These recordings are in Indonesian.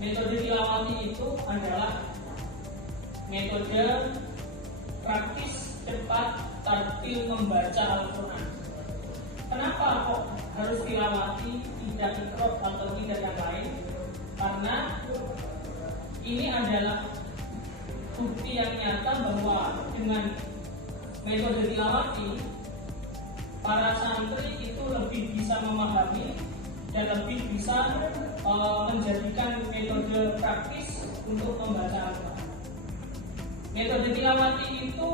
Metode tilawati itu adalah metode praktis cepat tartil membaca Al-Quran. Kenapa kok harus tilawati, tidak iqra atau tidak yang lain? Karena ini adalah bukti yang nyata bahwa dengan metode tilawati para santri itu lebih bisa memahami dan lebih bisa menjadikan metode praktis untuk membaca Al-Quran. Metode tilawati itu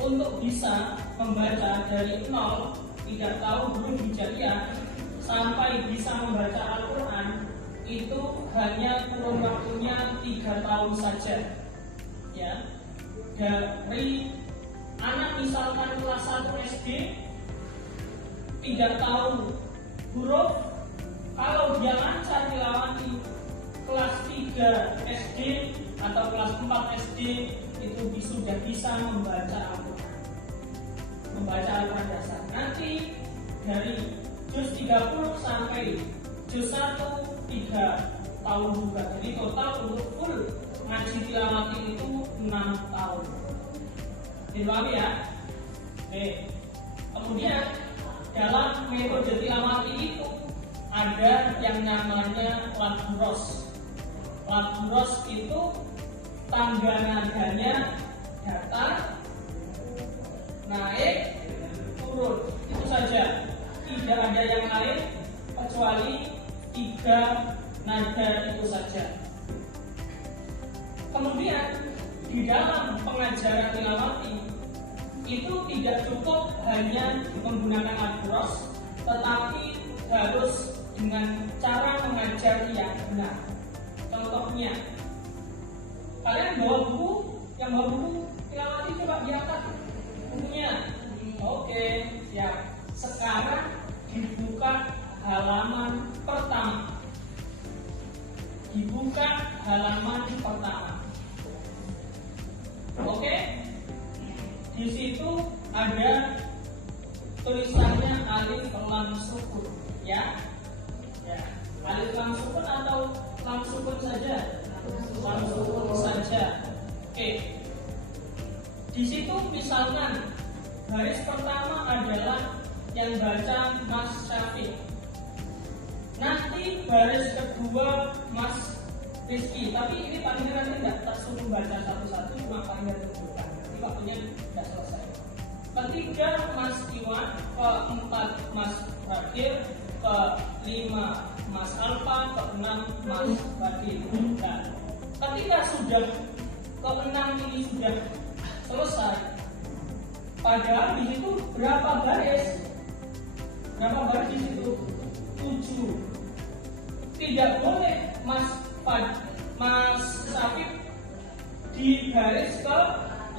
untuk bisa membaca dari nol, tidak tahu huruf hijaiyah, sampai bisa membaca Al-Quran itu hanya kurun waktunya 3 tahun saja. Ya, dari anak misalkan kelas 1 SD tidak tahu huruf, kalau dia lancar tilawati kelas 3 SD atau kelas 4 SD itu sudah bisa membaca Al-Quran, membaca Al-Quran dasar. Nanti dari juz 30 sampai juz 1 3 tahun juga. Jadi total untuk full ngaji tilawati itu 6 tahun. Dipahami ya? Oke. Kemudian dalam metode tilawati itu ada yang namanya labduros. Labduros itu tangga nadanya datar, naik, turun, itu saja. Tidak ada yang lain kecuali 3 nada itu saja. Kemudian di dalam pengajaran tilawati itu tidak cukup hanya menggunakan labduros, tetapi harus dengan cara mengajar yang benar. Contohnya, kalian bawa buku, yang bawa buku tilawati coba diangkat bukunya. Oke, siap. Sekarang dibuka halaman pertama. Dibuka halaman pertama. Oke. Di situ ada tulisannya alif lam sukun, ya. Ya. Alif lam sukun atau lam sukun saja? Lam sukun saja. Oke. Di situ misalkan baris pertama adalah yang baca Mas Syafiq. Nanti baris kedua Mas Rizky. Tapi ini paling nanti tidak tersuruh baca satu-satu, cuma paling terbuka. Jadi waktunya tidak selesai. Ketiga Mas Iwan, keempat Mas Radil, kelima Mas Alfa, keenam Mas Badil. Nah, ketika sudah keenam ini sudah selesai, padahal di situ berapa baris? Berapa baris di situ? 7. Tidak boleh Mas Syafiq di baris ke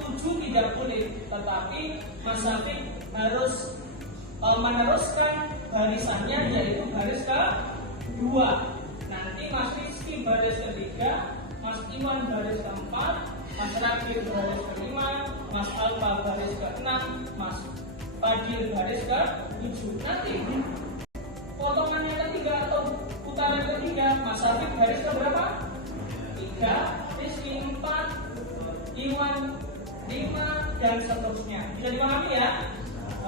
7 tidak boleh, tetapi Mas Syafiq harus meneruskan barisannya, yaitu baris ke 2. Nanti Mas Rizky baris ketiga, Mas Iwan baris keempat, Mas Radil baris kelima, Mas Alfa baris ke-6, Mas Fadil baris ke-7. Nanti potongannya ketiga atau putaran ketiga, Mas Syafiq baris ke berapa? 3, Rizky 4, Iwan 5, dan seterusnya. Bisa dipahami ya?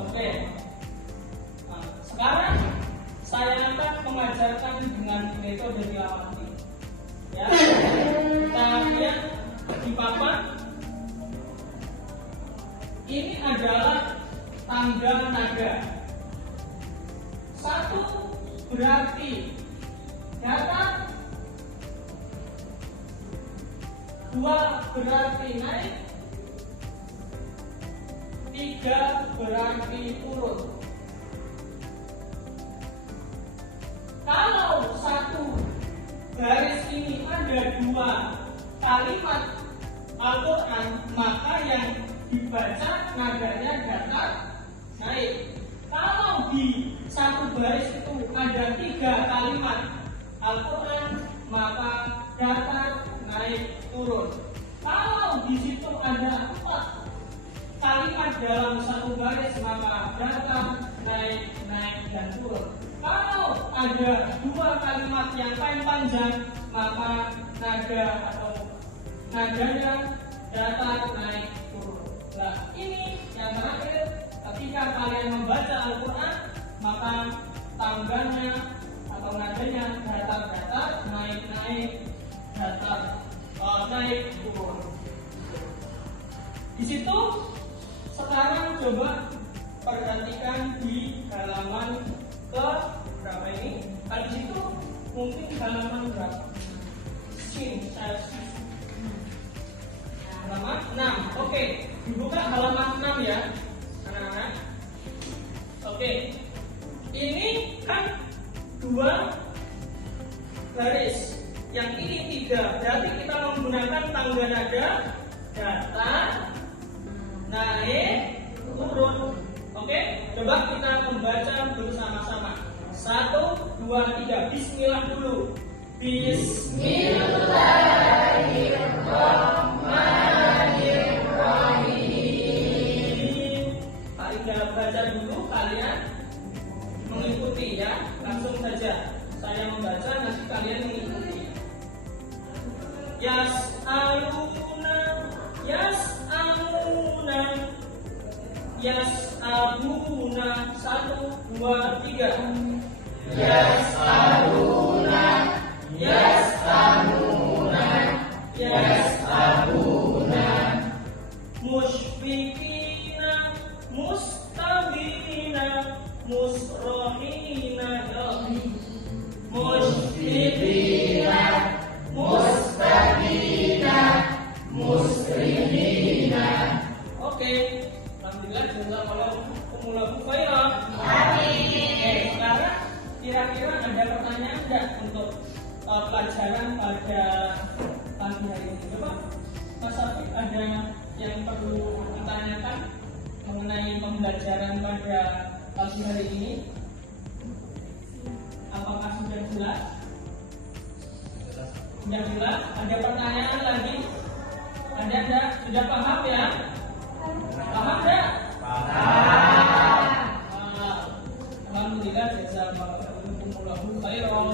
Oke. Nah, sekarang saya akan mengajarkan dengan metode tilawati. Ya, kita lihat di papan. Ini adalah tangga nada. 1 berarti datar, 2 berarti naik, 3 berarti turun. Kalau 1 garis ini ada 2 kalimat Al-Quran, maka yang dibaca nadanya datar, naik. Kalau di 1 baris itu ada 3 kalimat Al-Quran, maka datar, naik, turun. Kalau di situ ada 4 kalimat dalam 1 baris, maka datar, naik, dan turun. Kalau ada 2 kalimat yang paling panjang, maka nada atau nadanya datar naik turun. Nah, ini yang terakhir, ketika kalian membaca Al-Quran, maka tangganya atau nadanya datar-datar, naik-naik, datar, naik turun. Di situ sekarang coba perhatikan di halaman ke berapa ini? Di situ mungkin halaman berapa? Halaman 6. Oke, dibuka halaman 6 ya, anak-anak. Oke, ini kan 2 garis, yang ini 3. Berarti kita menggunakan tangga nada datar, naik, turun. Oke, coba kita membaca bersama-sama. 1, 2, 3. Bismillah dulu. Bismillahirrahmanirrahim. Kalian baca dulu, kalian mengikuti ya. Langsung saja saya membaca, nanti kalian mengikuti. Yas'aluna, yas'aluna, yas'aluna. 1, 2, 3. Yas'aluna, yas'aluna, yas'aluna. Musyfiqina, mustabina, musrohina. Musyfiqina, mustabina, musrihina. Oke, alhamdulillah, jazakallahu khairan. Amin. Sekarang kira-kira ada pertanyaan enggak untuk pelajaran pada pagi hari ini? Coba Mas Afif, ada yang perlu ditanyakan mengenai pembelajaran pada pagi hari ini? Apakah sudah jelas? Sudah jelas? Ada pertanyaan lagi? Ada enggak? Sudah paham ya? Paham enggak? Paham. Alhamdulillah, jazakallahu khairan.